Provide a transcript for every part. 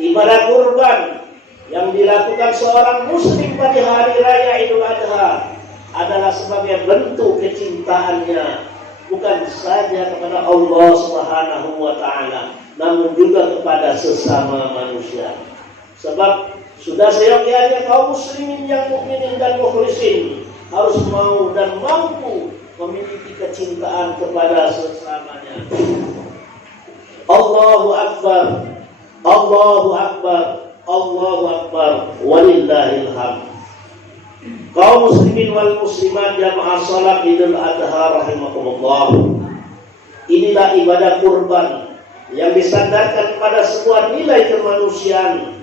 Ibadah kurban yang dilakukan seorang muslim pada hari raya Idul Adha adalah sebagai bentuk kecintaannya bukan saja kepada Allah Subhanahu wa taala, namun juga kepada sesama manusia. Sebab sudah seyogyanya kaum muslimin yang mukminin dan mukhlisin harus mau dan mampu memiliki kecintaan kepada sesamanya. Allahu Akbar, Allahu Akbar, Allahu Akbar, walillahil hamd. Kaum muslimin wal muslimat jamaah salat Idul Adha rahimakumullah. Inilah ibadah kurban yang disandarkan pada sebuah nilai kemanusiaan,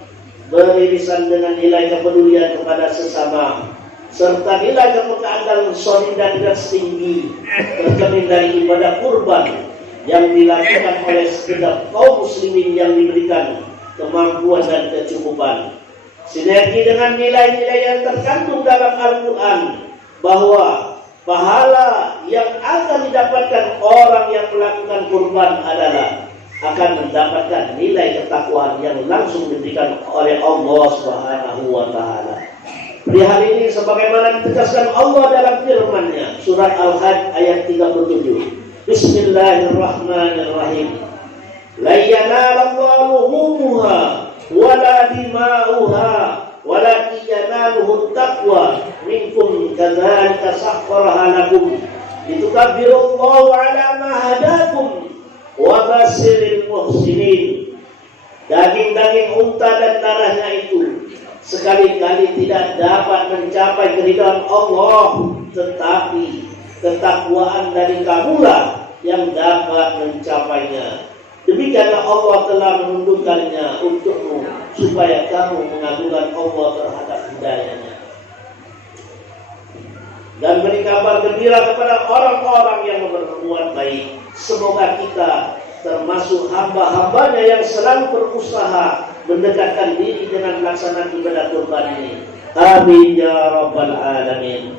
beririsan dengan nilai kepedulian kepada sesama, serta nilai kepekaan dan solidaritas tinggi tercermin dari ibadah kurban yang dilakukan oleh setiap kaum muslimin yang diberikan kemampuan dan kecukupan. Sinergi dengan nilai-nilai yang terkandung dalam Al-Quran bahwa pahala yang akan didapatkan orang yang melakukan kurban adalah akan mendapatkan nilai ketakwaan yang langsung diberikan oleh Allah Subhanahu wa taala. Perihal ini sebagaimana ditegaskan Allah dalam firman-Nya surat Al-Hajj ayat 37. Bismillahirrahmanirrahim. La yanalallahu luhumuha wala dima'uha walakin yanaluhu taqwa minkum kadzalika sakhkharaha lakum litukabbirullaha ala ma hadakum wa basiril muhsinin. Daging-daging unta dan darahnya itu sekali-kali tidak dapat mencapai keridhaan Allah, tetapi ketakwaan dari kamulah yang dapat mencapainya. Demikianlah Allah telah menundukkannya untukmu supaya kamu mengagungkan Allah terhadap hidayahnya dan beri kabar gembira kepada orang-orang yang berbuat baik. Semoga kita termasuk hamba-hambanya yang selalu berusaha mendekatkan diri dengan melaksanakan ibadah kurban ini. Amin ya rabbal alamin.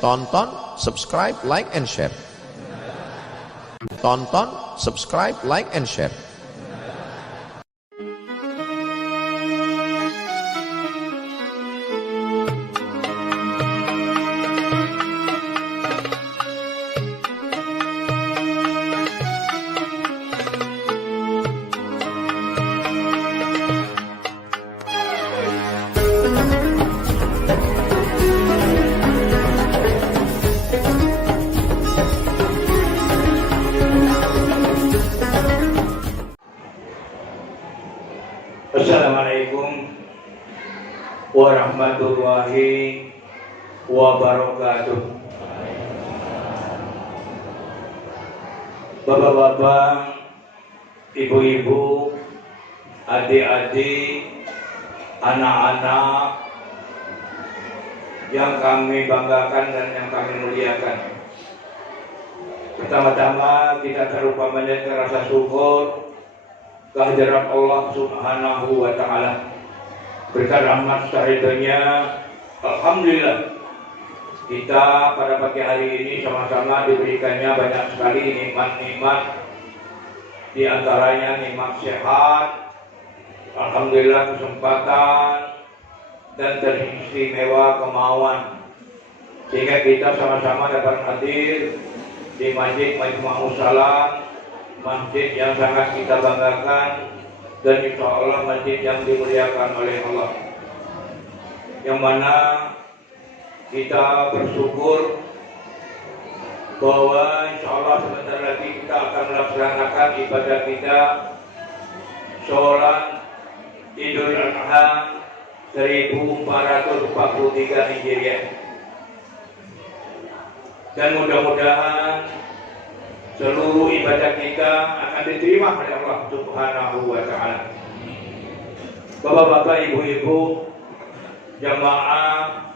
Tonton, subscribe, like, and share. Tonton, subscribe, like, and share. Assalamualaikum warahmatullahi wabarakatuh. Bapak-bapak, ibu-ibu, adik-adik, anak-anak yang kami banggakan dan yang kami muliakan. Pertama-tama kita tak lupa menyatakan rasa syukur kehadiran Allah Subhanahu wa taala. Berkat rahmat sahidnya, alhamdulillah kita pada pagi hari ini sama-sama diberikannya banyak sekali nikmat-nikmat, di antaranya nikmat sehat, alhamdulillah kesempatan dan teristimewa kemauan, sehingga kita sama-sama dapat hadir di Masjid Majmu'us Salam, masjid yang sangat kita banggakan dan insya Allah masjid yang dimuliakan oleh Allah, yang mana kita bersyukur bahwa insya Allah sebentar lagi kita akan melaksanakan ibadah kita sholat Idul Adha 1443 Hijriah, dan mudah-mudahan seluruh ibadah kita akan diterima oleh Allah Subhanahu wa taala. Bapak-bapak, ibu-ibu, jamaah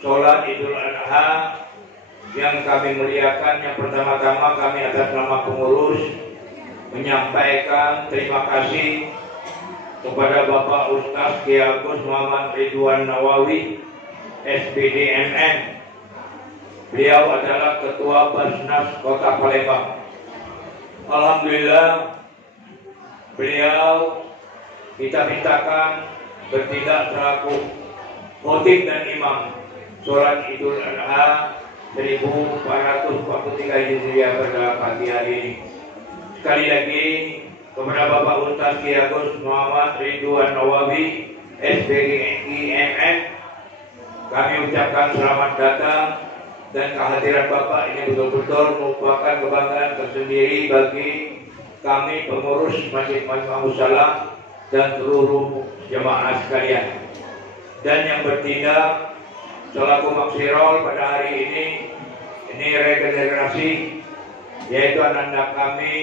sholat Idul Adha yang kami muliakan, yang pertama-tama kami atas nama pengurus menyampaikan terima kasih kepada Bapak Ustaz Kiai Agus Muhammad Ridwan Nawawi, SPD MN. Beliau adalah Ketua Basnas Kota Palembang. Alhamdulillah, beliau kita mintakan bertindak selaku khotib dan imam sholat Idul Adha 1443 Hijriah pada pagi hari ini. Sekali lagi kepada Bapak Ustaz Kiai Agus Muhammad Ridwan Nawawi, SPDI MN, kami ucapkan selamat datang, dan kehadiran Bapak ini betul-betul merupakan kebanggaan tersendiri bagi kami pengurus Masjid Majma'us Salam dan seluruh jemaah sekalian. Dan yang bertindak selaku maksirol pada hari ini regenerasi, yaitu ananda kami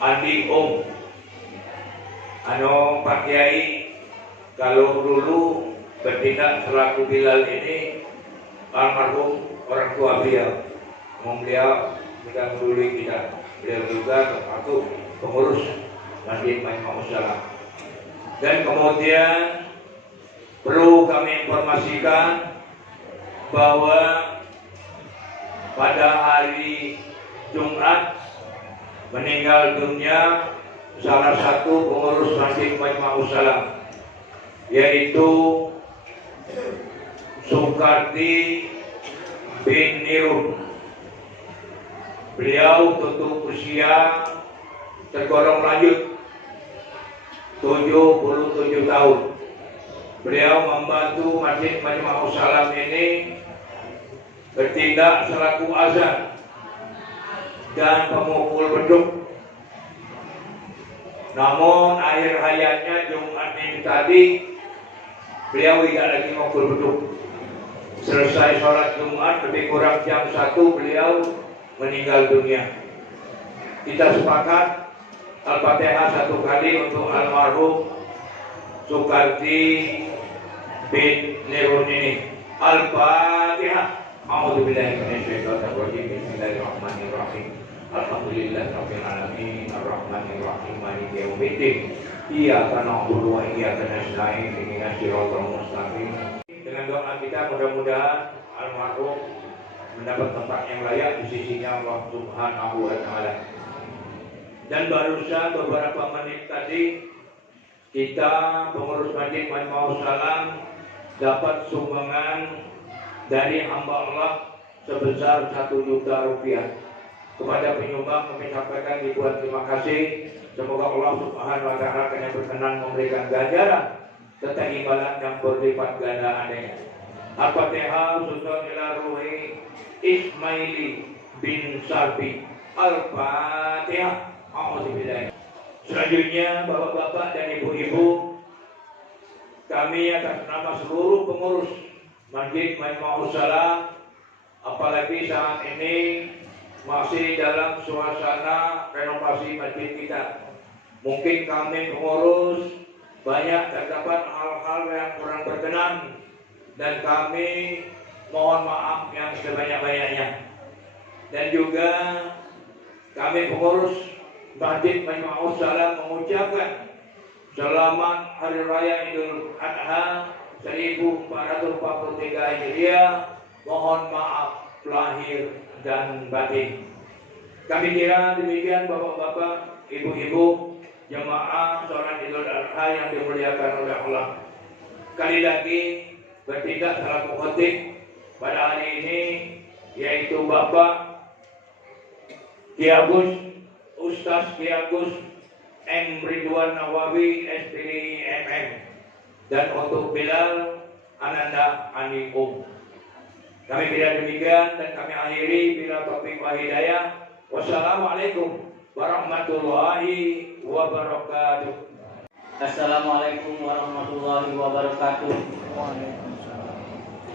Andi Pak Kiai. Kalau dulu bertindak selaku Bilal ini almarhum orang tua beliau, beliau tidak peduli kita, beliau juga termasuk pengurus Masjid Majma'us Salam. Dan kemudian perlu kami informasikan bahwa pada hari Jumat meninggal dunia salah satu pengurus Masjid Majma'us Salam, yaitu Sukarti bin Nirun. Beliau tutup usia tergolong lanjut 77 tahun. Beliau membantu Masjid Majma'us Salam ini bertindak selaku azan dan pemukul beduk. Namun akhir hayatnya Jumat ini tadi beliau tidak lagi memukul beduk. Selesai sholat Jumat lebih kurang jam 1 beliau meninggal dunia. Kita sepakat Al-Fatihah satu kali untuk almarhum Sukarti bin Nirun ini. Al-Fatihah. A'udzubillahi minasyaitonirrajim. Bismillahirrahmanirrahim. Alhamdulillahirabbil alamin arrahmanir rahim maliki yaumiddin. Iyyaka na'budu wa iyyaka nasta'in ihdinas siratal mustaqim. Dengan doa kita mudah-mudahan almarhum mendapat tempat yang layak di sisinya Allah Subhanahu wa taala. Dan barusan beberapa menit tadi kita pengurus Masjid Majma'us Salam dapat sumbangan dari hamba Allah sebesar 1 juta rupiah. Kepada penyumbang kami sampaikan ribuan terima kasih. Semoga Allah Subhanahu wa taala akan berkenan memberikan ganjaran serta imbalan yang berlipat ganda adanya. Al-Fatihah susun ila ruhi Ismaili bin Sarbi. Al-Fatihah. A'udzubillahi. Selanjutnya bapak-bapak dan ibu-ibu, kami atas nama seluruh pengurus Masjid Majma'us Salam, apalagi saat ini masih dalam suasana renovasi masjid kita. Mungkin kami pengurus banyak terdapat hal-hal yang kurang berkenan, dan kami mohon maaf yang sebanyak-banyaknya. Dan juga kami pengurus Masjid Majma'us Salam mengucapkan selamat Hari Raya Idul Adha 1443 Hijriah. Mohon maaf lahir dan batin. Kami kira demikian bapak-bapak, ibu-ibu, jemaah sholat Idul Adha yang dimuliakan oleh Allah. Sekali lagi bertindak selaku khotib pada hari ini yaitu Bapak Kiai Agus Ustaz Kiai Agus M. Ridwan Nawawi SPDI MM, dan untuk Bilal Ananda Anikum. Kami kira demikian dan kami akhiri bila taufik wa hidayah. Wassalamualaikum warahmatullahi wabarakatuh. Assalamualaikum warahmatullahi wabarakatuh.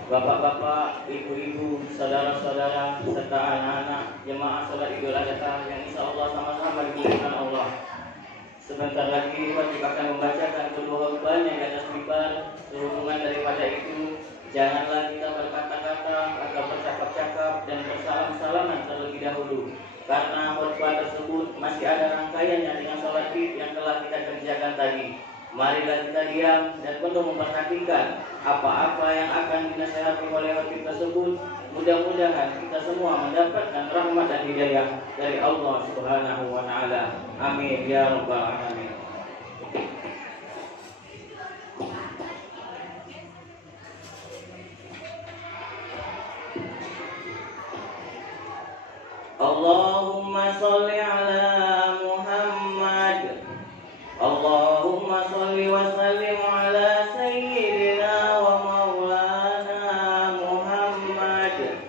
Bapak-bapak, ibu-ibu, saudara-saudara, serta anak-anak jemaah sholat Idul Adha yang insya Allah sama-sama dimuliakan Allah. Sebentar lagi wajib akan membacakan kedua khutbahnya di atas mimbar. Sehubungan daripada itu, janganlah kita berkata-kata atau bercakap-cakap dan bersalam-salaman terlebih dahulu, karena khutbah tersebut masih ada rangkaiannya dengan sholat Id yang telah kita kerjakan tadi. Marilah kita diam dan penuh memperhatikan apa-apa yang akan dinasihati oleh khatib tersebut. Mudah-mudahan kita semua mendapatkan rahmat dan hidayah dari Allah Subhanahu wa taala. Amin ya rabbal alamin. Allahumma sholli ala Muhammad. Allahumma sholli wa sallim ala sayyidina wa maulana Muhammad.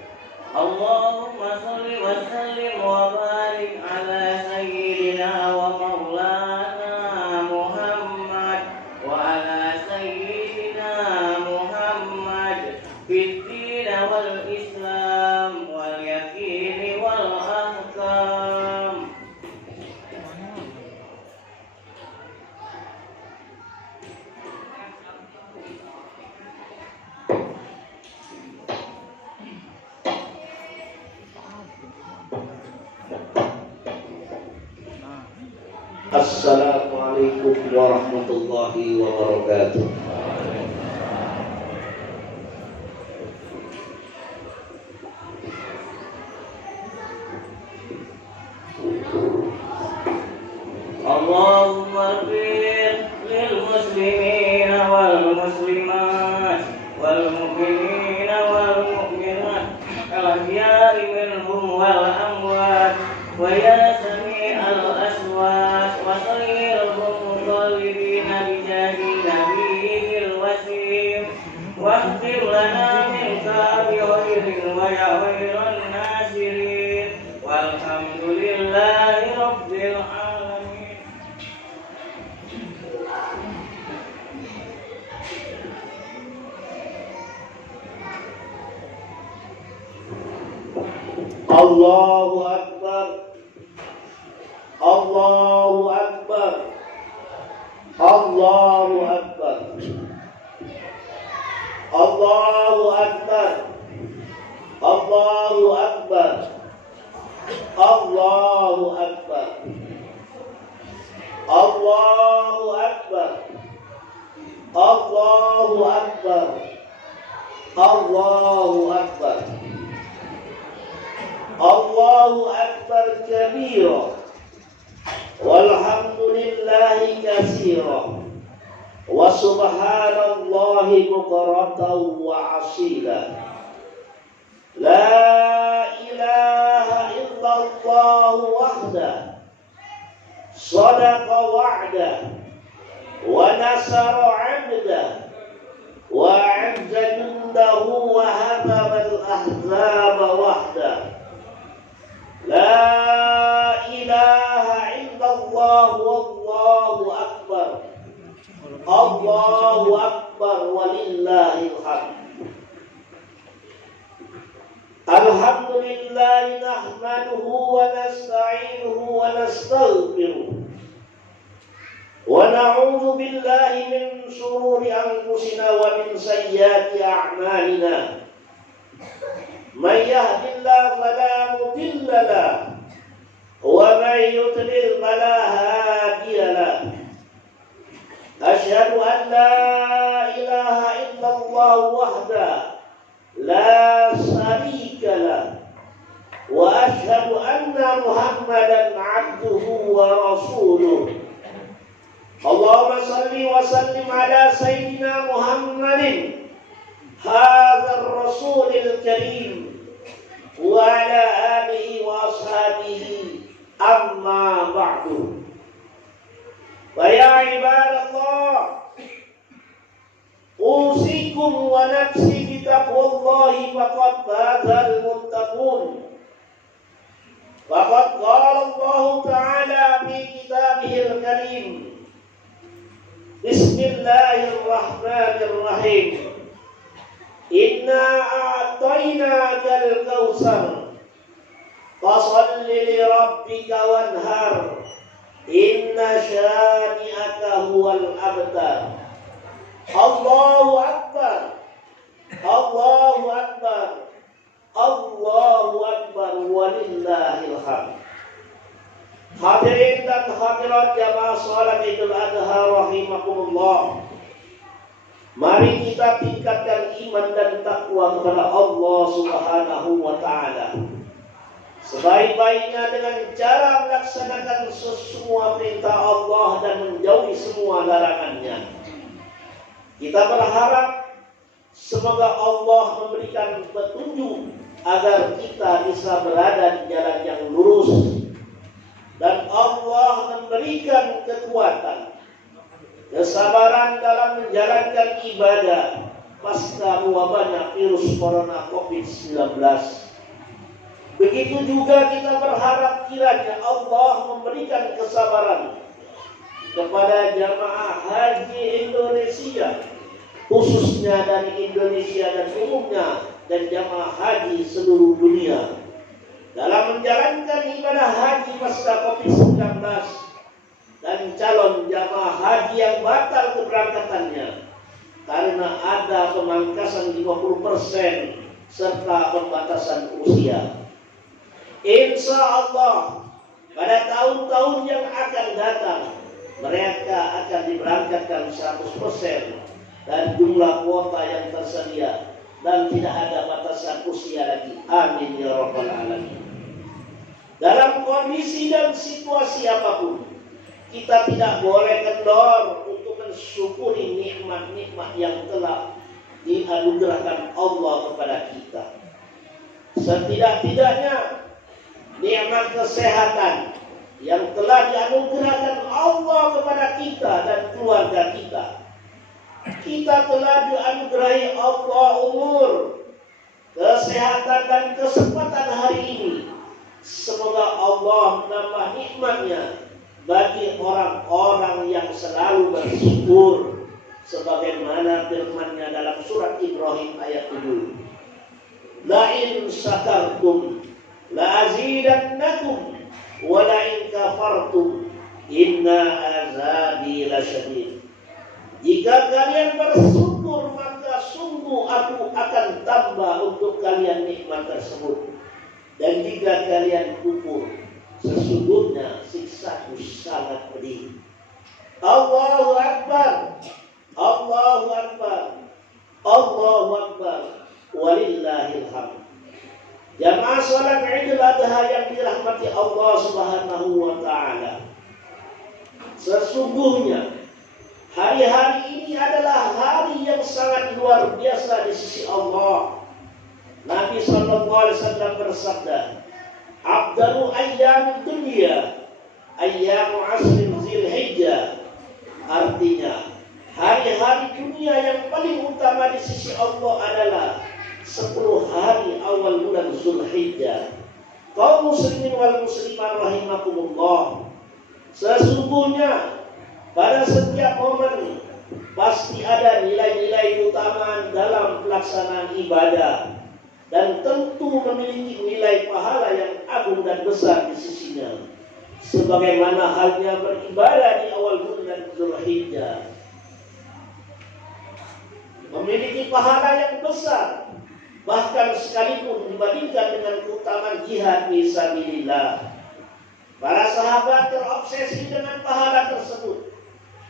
Allahumma sholli wa sallim wa barik ala sayyidina wa maulana Muhammad wa ala sayyidina Muhammad fid din wal Islam wal yaqin wal ahkam. Assalamualaikum warahmatullahi wabarakatuh. Allahumma ighfir lil muslimina wal muslimat wal mu'minina wal mu'minat al ahya'i minhum wal amwat wa ya sami'al aswat wa sayyirhum mutallibina bijahi nabiyil wasim wahdir lana minka bi khairin wa ya khairan nasirin walhamdulillahi rabbil alamin. Allahu Akbar. Allahu Akbar. Allahu Akbar. Allahu Akbar. Allahu Akbar. Allahu Akbar. Allahu Akbar. Allahu Akbar. Allahu Akbar. Allahu Akbar kabira walhamdulillahi katsira wa subhanallahi bukratan wa asila. La ilaha illallah wahda sadaqa wa'da wa nasara 'abda wa 'azza jundahu wa hazama al-ahzaba wahda. La ilaha illallah wallahu akbar. Allahu akbar walillahil hamd. Alhamdulillah nahmaduhu wa nasta'inuhu wa nastaghfiruh. Wa na'udzu billahi min shururi anfusina wa min sayyiati a'malina. Man yahdihillahu fala mudilla lahu wa man yudlil fala hadiya lahu. Asyhadu an la ilaha illallah wahdahu la syarika lahu wa asyhadu anna Muhammadan 'abduhu wa rasuluh. Allahumma shalli wa sallim ala sayyidina Muhammadin hadzal rasulil karim wa ala alihi wa ashabihi amma ba'du. Wa ya ibadallah, usikum wa nafsi bi taqwallahi faqad fazal muttaqun. Faqad qala Allah ta'ala fi kitabihil karim. Bismillahirrahmanirrahim. Inna a'tainakal kautsar fasholli li rabbika wanhar. Inna syani'aka huwal abtar. Allahu akbar. Allahu akbar. Allahu akbar walillahil hamd. Hadirin dan hadirat jamaah salat Idul Adha rahimakumullah. Mari kita tingkatkan iman dan takwa kepada Allah Subhanahu wa taala. Sebaik-baiknya dengan cara melaksanakan semua perintah Allah dan menjauhi semua larangannya. Kita berharap semoga Allah memberikan petunjuk agar kita bisa berada di jalan yang lurus. Dan Allah memberikan kekuatan, kesabaran dalam menjalankan ibadah pasca wabahnya virus corona COVID-19. Begitu juga kita berharap kiranya Allah memberikan kesabaran kepada jamaah haji Indonesia, khususnya dari Indonesia dan umumnya, dan jamaah haji seluruh dunia dalam menjalankan ibadah haji pasca COVID-19 dan calon jamaah haji yang batal keberangkatannya karena ada pemangkasan 50% serta pembatasan usia. Insya Allah pada tahun-tahun yang akan datang mereka akan diberangkatkan 100% dan jumlah kuota yang tersedia dan tidak ada batasan usia lagi. Amin ya rabbal alamin. Dalam kondisi dan situasi apapun, kita tidak boleh kendor untuk mensyukuri nikmat-nikmat yang telah dianugerahkan Allah kepada kita. Setidak-tidaknya nikmat kesehatan yang telah dianugerahkan Allah kepada kita dan keluarga kita. Kita telah dianugerahi Allah umur, kesehatan dan kesempatan hari ini. Semoga Allah menambah nikmatnya bagi orang-orang yang selalu bersyukur, sebagaimana firman-Nya dalam surat Ibrahim ayat 7. La in syakartum la azidannakum wa la in kafartum inna azabi lasyadid. Jika kalian bersyukur maka sungguh aku akan tambah untuk kalian nikmat tersebut. Dan jika kalian kufur, sesungguhnya siksaku sangat pedih. Allahu Akbar, Allahu Akbar, Allahu Akbar, walillahil hamd. Jamaah salat Idul Adha yang dirahmati Allah Subhanahu wa taala. Sesungguhnya hari-hari ini adalah hari yang sangat luar biasa di sisi Allah. Nabi sallallahu alaihi wasallam bersabda, "Afdalu ayyamid dunya ayyamu ashrin Dzulhijjah." Artinya, hari-hari dunia yang paling utama di sisi Allah adalah 10 hari awal bulan Dzulhijjah. Kaum muslimin wal muslimat rahimakumullah, sesungguhnya pada setiap momen pasti ada nilai-nilai utama dalam pelaksanaan ibadah dan tentu memiliki nilai pahala yang agung dan besar di sisinya, sebagaimana halnya beribadah di awal bulan Dzulhijjah memiliki pahala yang besar, bahkan sekalipun dibandingkan dengan keutamaan jihad fisabilillah. Para sahabat terobsesi dengan pahala tersebut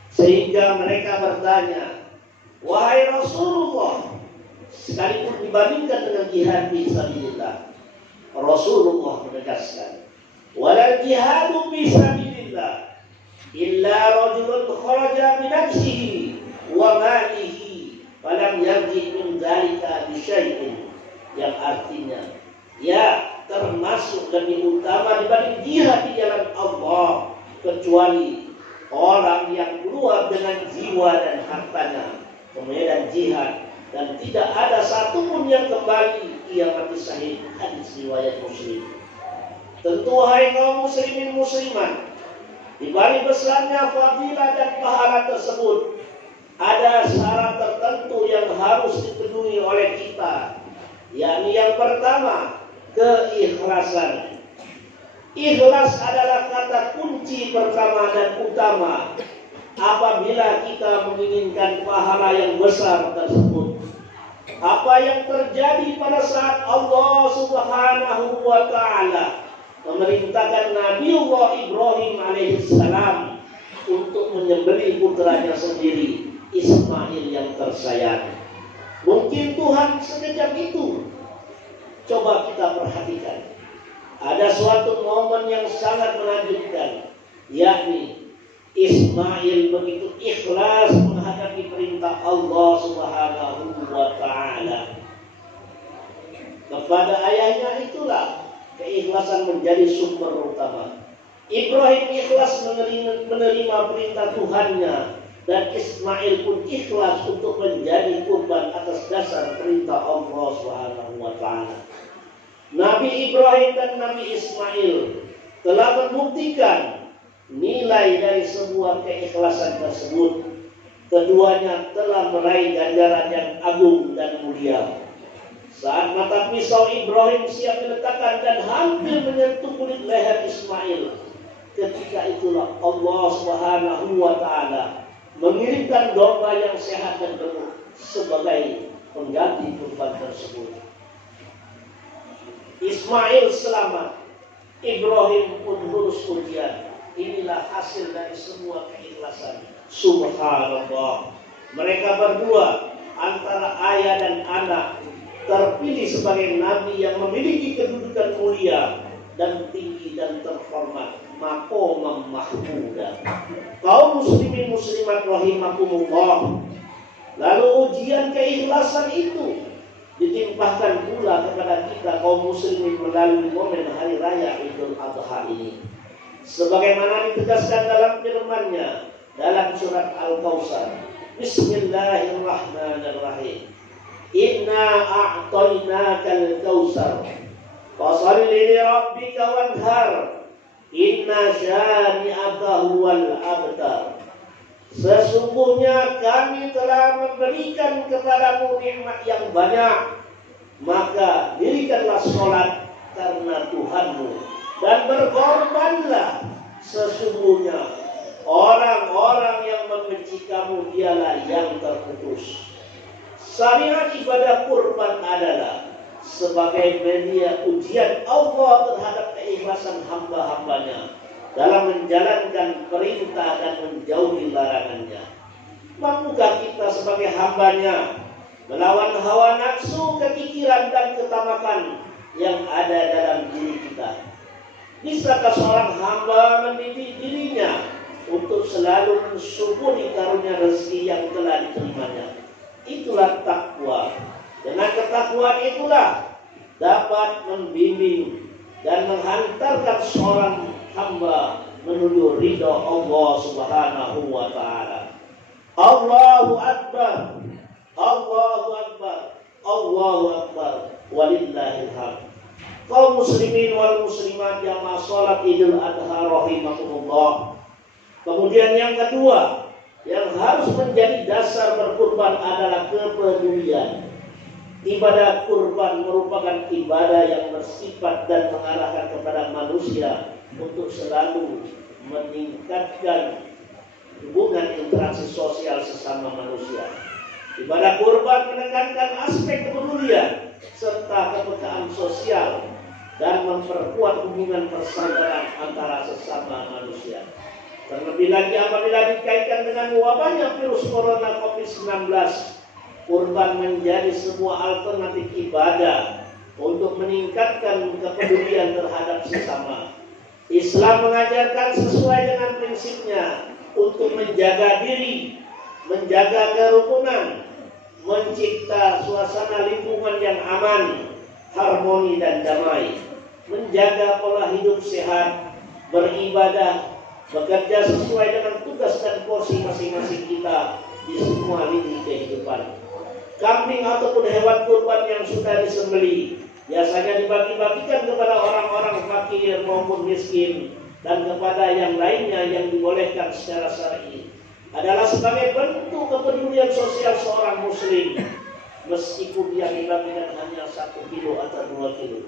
sehingga mereka bertanya, "Wahai Rasulullah, sekalipun dibandingkan dengan jihad fisabilillah," Rasulullah menegaskan, "Walal jihadu fisabilillah illa rajulun kharaja bi nafsihi wa malihi falam yarji min dzalika bi syai'in." Yang artinya, ya termasuk lebih utama dibanding jihad di jalan Allah kecuali orang yang keluar dengan jiwa dan hartanya ke medan jihad dan tidak ada satupun yang kembali ia mati syahid. Hadis riwayat Muslim. Tentu hai kaum muslimin muslimat, di balik besarnya fadilah dan pahala tersebut ada syarat tertentu yang harus dipenuhi oleh kita, yakni yang pertama, keikhlasan. Ikhlas adalah kata kunci pertama dan utama apabila kita menginginkan pahala yang besar tersebut. Apa yang terjadi pada saat Allah Subhanahu wa taala memerintahkan Nabiullah Ibrahim alaihissalam untuk menyembelih putranya sendiri, Ismail yang tersayang. Mungkin Tuhan sekejap itu. Coba kita perhatikan. Ada suatu momen yang sangat menakjubkan, yakni Ismail begitu ikhlas menghadapi perintah Allah Subhanahu wa ta'ala. Kepada ayahnya itulah keikhlasan menjadi sumber utama. Ibrahim ikhlas menerima perintah Tuhannya, dan Ismail pun ikhlas untuk menjadi kurban atas dasar perintah Allah Subhanahu wa ta'ala. Nabi Ibrahim dan Nabi Ismail telah membuktikan nilai dari sebuah keikhlasan tersebut. Keduanya telah meraih ganjaran yang agung dan mulia. Saat mata pisau Ibrahim siap diletakkan dan hampir menyentuh kulit leher Ismail, ketika itulah Allah Subhanahu wa ta'ala mengirimkan domba yang sehat dan gemuk sebagai pengganti kurban tersebut. Ismail selamat, Ibrahim pun lulus ujian. Inilah hasil dari semua keikhlasan. Subhanallah. Mereka berdua antara ayah dan anak terpilih sebagai nabi yang memiliki kedudukan mulia dan tinggi dan terhormat, maqamam mahmuda. Kaum muslimin muslimat rahimakumullah. Lalu ujian keikhlasan itu ditimpahkan pula kepada kita kaum muslimin melalui momen hari raya Idul Adha ini. Sebagaimana ditegaskan dalam firman-Nya dalam surat Al-Kautsar. Bismillahirrahmanirrahim. Inna a'tainakal kautsar. Fasholli li rabbika wanhar. Inna syani'aka huwal abtar. Sesungguhnya kami telah memberikan kepadamu nikmat yang banyak, maka dirikanlah sholat karena Tuhanmu, dan berkorbanlah. Sesungguhnya orang-orang yang membenci kamu dialah yang terputus. Syariat ibadah kurban adalah sebagai media ujian Allah terhadap keikhlasan hamba-hambanya dalam menjalankan perintah dan menjauhi larangannya. Mampukah kita sebagai hambanya melawan hawa nafsu, kekikiran dan ketamakan yang ada dalam diri kita? Bisakah seorang hamba mendidik dirinya untuk selalu mensyukuri karunia rezeki yang telah diterimanya? Itulah takwa. Dengan ketakwaan itulah dapat membimbing dan menghantarkan seorang hamba menuju ridha Allah Subhanahu wa ta'ala. Allahu Akbar, Allahu Akbar, Allahu Akbar, walillahil hamd. Kaum muslimin wal muslimat jamaah salat Idul Adha rahimakumullah. Kemudian yang kedua yang harus menjadi dasar berkurban adalah kepedulian. Ibadah kurban merupakan ibadah yang bersifat dan mengarahkan kepada manusia untuk selalu meningkatkan hubungan interaksi sosial sesama manusia. Ibadah kurban menekankan aspek kepedulian serta kepekaan sosial dan memperkuat hubungan persaudaraan antara sesama manusia. Terlebih lagi apabila dikaitkan dengan wabahnya virus corona COVID-19, kurban menjadi sebuah alternatif ibadah untuk meningkatkan kepedulian terhadap sesama. Islam mengajarkan sesuai dengan prinsipnya untuk menjaga diri, menjaga kerukunan, mencipta suasana lingkungan yang aman, harmoni dan damai, menjaga pola hidup sehat, beribadah, bekerja sesuai dengan tugas dan porsi masing-masing kita di semua lini kehidupan. Kambing ataupun hewan kurban yang sudah disembelih biasanya dibagi-bagikan kepada orang-orang fakir maupun miskin dan kepada yang lainnya yang dibolehkan secara syar'i. Adalah sebagai bentuk kepedulian sosial seorang muslim, meskipun yang dibagikan hanya 1 kilo atau 2 kilo.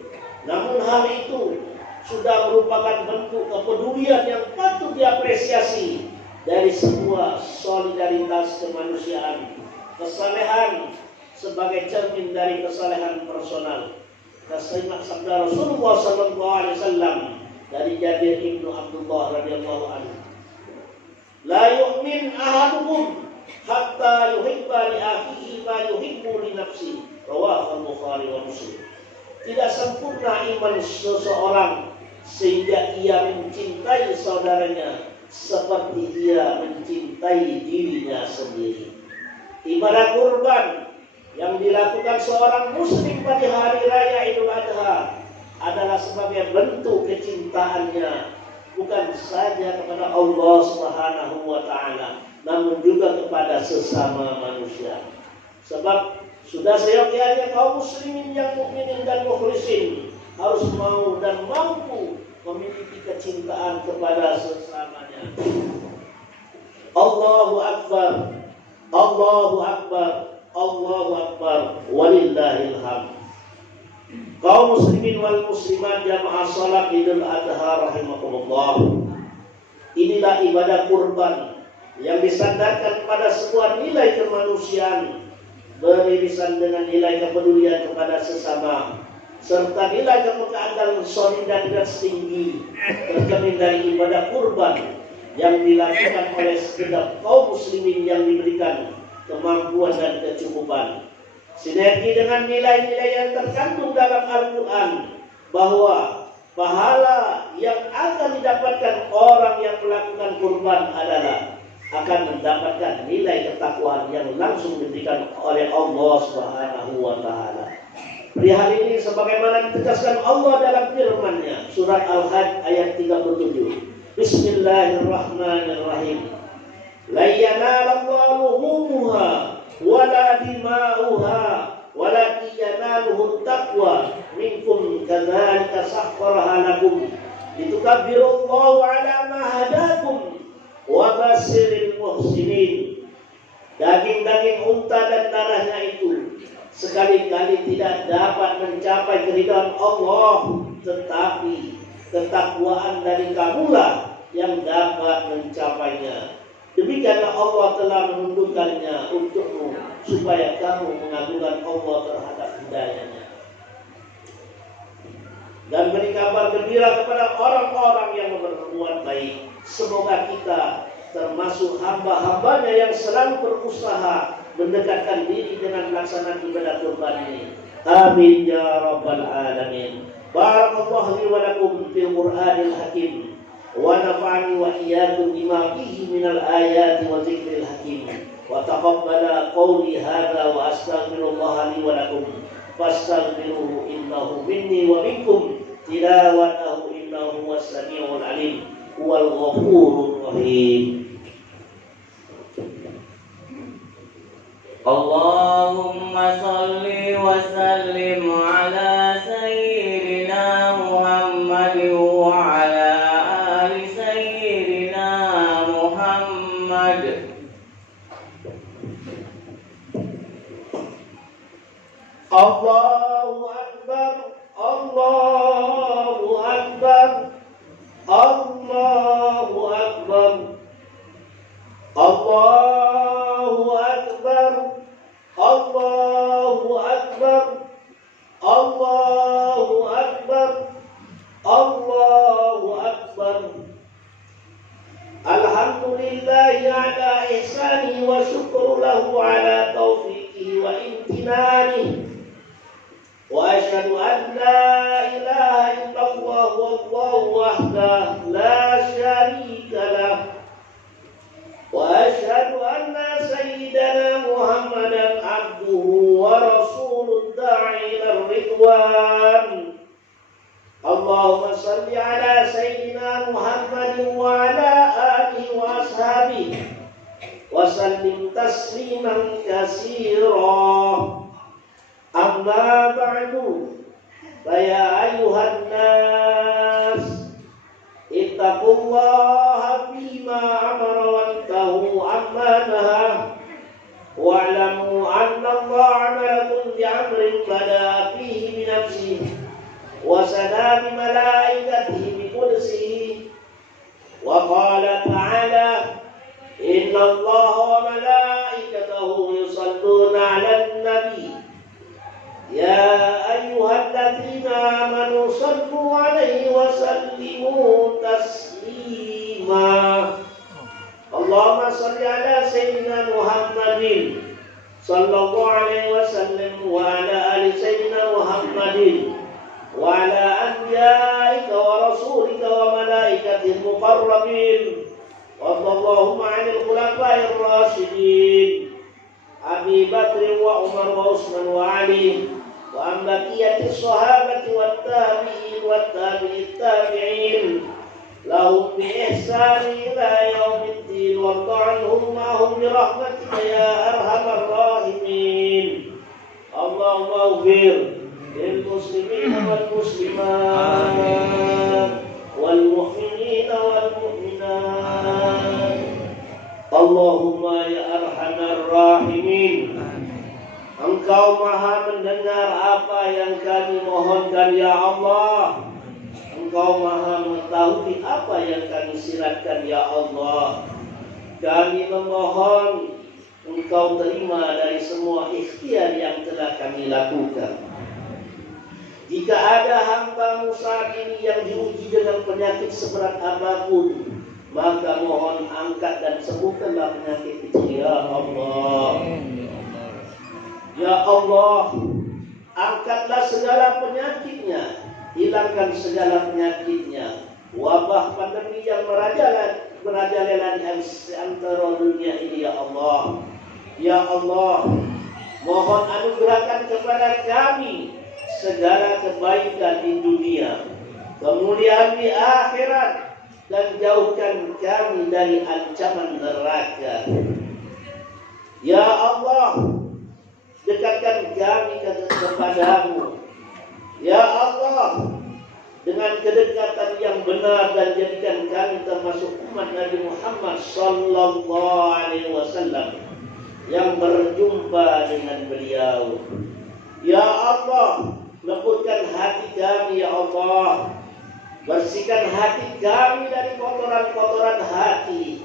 Namun hal itu sudah merupakan bentuk kepedulian yang patut diapresiasi dari sebuah solidaritas kemanusiaan. Kesalehan sebagai cermin dari kesalehan personal. Sabda Rasulullah sallallahu alaihi wasallam dari Jabir bin Abdullah radhiyallahu anhu, la yu'min ahadukum hatta yuhibba li akhihi ma yuhibbu li nafsihi, rawahu al-Bukhari wa Muslim. Tidak sempurna iman seseorang sehingga ia mencintai saudaranya seperti ia mencintai dirinya sendiri. Ibadah kurban yang dilakukan seorang muslim pada hari raya Idul Adha adalah sebagai bentuk kecintaannya bukan saja kepada Allah Subhanahu wa taala, namun juga kepada sesama manusia. Sebab sudah seyogyanya kaum muslimin yang mukminin dan mukhlisin harus mau dan mampu memiliki kecintaan kepada sesamanya. Allahu Akbar, Allahu Akbar, Allahu Akbar, walillahil hamd. Kaum muslimin wal muslimat jamaah salat Idul Adha rahimakumullah. Inilah ibadah kurban yang disandarkan pada sebuah nilai kemanusiaan, beririsan dengan nilai kepedulian kepada sesama, serta nilai kepekaan dan solidaritas tinggi, tercermin dari ibadah kurban yang dilakukan oleh setiap kaum muslimin yang diberikan kemampuan dan kecukupan. Sinergi dengan nilai-nilai yang terkandung dalam Al-Quran, bahwa pahala yang akan didapatkan orang yang melakukan kurban adalah akan mendapatkan nilai ketakwaan yang langsung diberikan oleh Allah Subhanahu wa taala. Perihal ini sebagaimana ditegaskan Allah dalam firman-Nya, surat Al-Hajj ayat 37. Bismillahirrahmanirrahim. La yanalallahu luhumuha wala dima'uha walakin yanaluhu taqwa minkum kadzalika sakhkharaha lakum litukabbirullaha ala ma hadakum wa basyiril muhsinin. Daging-daging unta dan darahnya itu sekali-kali tidak dapat mencapai keridhaan Allah, tetapi ketakwaan dari kamulah yang dapat mencapainya. Demikianlah Allah telah menundukkannya untukmu supaya kamu mengagungkan Allah terhadap hidayahnya. Dan beri kabar gembira kepada orang-orang yang berbuat baik. Semoga kita termasuk hamba-hambanya yang selalu berusaha mendekatkan diri dengan melaksanakan ibadah kurban ini. Amin ya rabbal alamin. Barakallahu li wa lakum fil Qur'anil hakim wa nafa'ani wa iyyakum bima fihi minal ayati wa dzikril hakim wa taqabbala qawli hadza wa astaghfirullah li wa lakum fastaghfiruhu innahu minni wa minkum tilawatahu innahu huwas samiul alim wal ghafurur rahim. Allahumma salli wa sallim ala sayyidina Muhammad wa ala ali sayyidina Muhammad. Allahu Akbar, Allahu Akbar, Allahu Akbar, Allahu Akbar, Allahu Akbar, Allahu Akbar, Allahu Akbar. Alhamdulillahi ala ihsanihi wa syukru lahu ala taufiqihi wa imtinanihi. Wa asyhadu an la ilaha illallah wallahu wahdahu la syarika lah. Wa asyhadu anna sayyidana Muhammadan abduhu wa rasuluh da'i ila ridwan. Allahumma salli ala sayyidina Muhammadin wa ala alihi wa ashabihi wa sallim tasliman katsira. Amma ba'du, ya ayuhan nas, ittaqullaha bima amara wantahu amma naha, wa'lamu anna Allah amalakum bi'amrin bada fihi binafsihi wa sana bi malaikatihi bi qudsihi wa qala ta'ala inna Allah wa malaikatahu yusalluna 'alan nabi ya ayyuhalladzina amanu sallu 'alaihi wa sallimu Muhammadin sallallahu alaihi wasallam wa ala ali sayyidina Muhammadin wa ala anbiya'ika wa rasulika wa malaikatil muqarrabin wa sallallahu ma'anil khulafa'ir rasyidin Abi Bakr wa Umar wa Utsman wa Ali wa ambaqiyati sahabati wat tabi'in wat tabi'it tabi'in lahum bi ihsani ila yaumiddin wa ta'anhum ma'hum bi rahmatika ya arhamar rahimin. Allahumma ighfir lil muslimin wal muslimat wal mu'minin wal mu'minat. Allahumma ya arhamar rahimin. Engkau maha mendengar apa yang kami mohonkan ya Allah. Engkau maha mengetahui apa yang kami siratkan ya Allah. Kami memohon Engkau terima dari semua ikhtiar yang telah kami lakukan. Jika ada hamba-Mu saat ini yang diuji dengan penyakit seberat apapun, maka mohon angkat dan sembuhkanlah penyakit itu ya Allah. Ya Allah, angkatlah segala penyakitnya, hilangkan segala penyakitnya. Wabah pandemi yang merajalela di antara dunia ini ya Allah. Ya Allah, mohon anugerahkan kepada kami segala kebaikan di dunia, kemuliaan di akhirat, dan jauhkan kami dari ancaman neraka. Ya Allah, dekatkan kami kepadamu ya Allah dengan kedekatan yang benar, dan jadikan kami termasuk umat Nabi Muhammad sallallahu alaihi wasallam yang berjumpa dengan beliau. Ya Allah, lembutkan hati kami ya Allah, bersihkan hati kami dari kotoran-kotoran hati,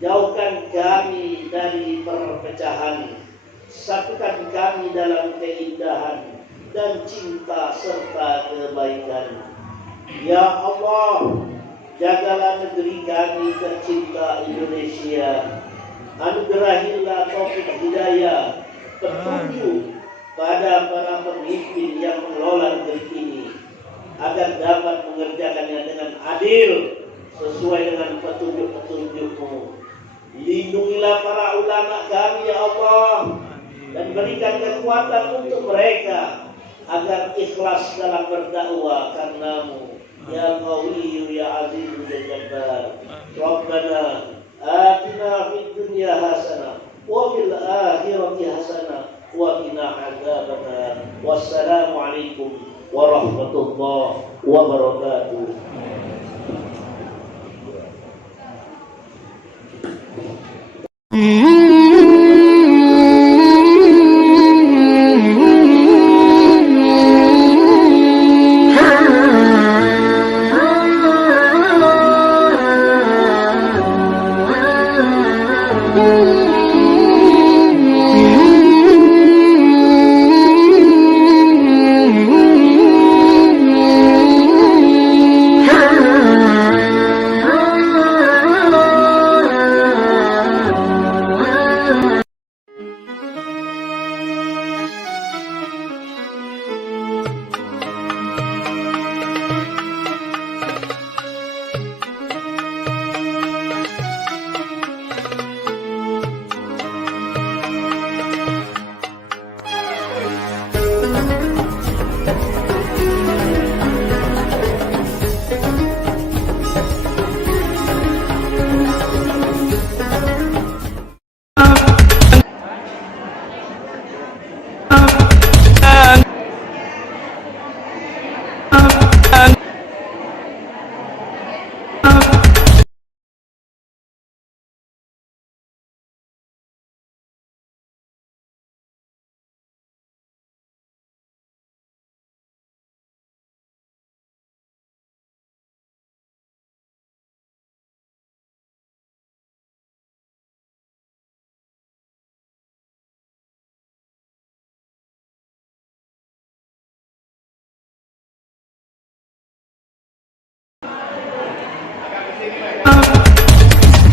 jauhkan kami dari perpecahan, satukan kami dalam keindahan dan cinta serta kebaikan. Ya Allah, jagalah negeri kami tercinta Indonesia. Anugerahilah taufik hidayah, petunjuk pada para pemimpin yang mengelola negeri ini, agar dapat mengerjakannya dengan adil sesuai dengan petunjuk-petunjuk-Mu. Lindungilah para ulama kami ya Allah, dan berikan kekuatan untuk mereka agar ikhlas dalam berdakwah karena-Mu ya Qawiyyu ya Azizu ya Jabbar. Rabbana atina fid dunya hasanah wa fil akhirati hasanah wa qina adzabannar. Wassalamu alaikum warahmatullahi wabarakatuh.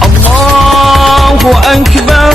الله أكبر